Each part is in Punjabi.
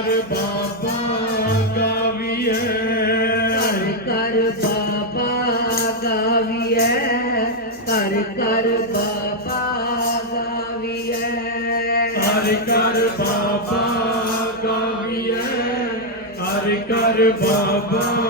ਕਰ ਬਾਬਾ ਗਾਵੀਏ। ਕਰ ਬਾਬਾ ਗਾਵੀਏ। ਕਰ ਕਰ ਬਾਬਾ ਗਾਵੀਏ। ਕਰ ਕਰ ਬਾਬਾ ਗਾਵੀਏ। ਕਰ ਕਰ ਬਾਬਾ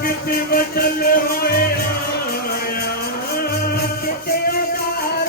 ਕਿਤੇ ਵਚਨ ਹੋਏ ਆਇਆ। ਕਿਤੇ ਆਧਾਰ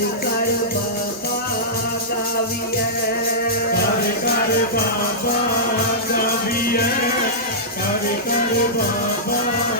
ਘਰ ਘਰ ਬਾਬਾ ਗਾਵੀਐ ਘਰ ਘਰ ਬਾਬਾ ਗਾਵੀਐ ਘਰ ਘਰ ਬਾਬਾ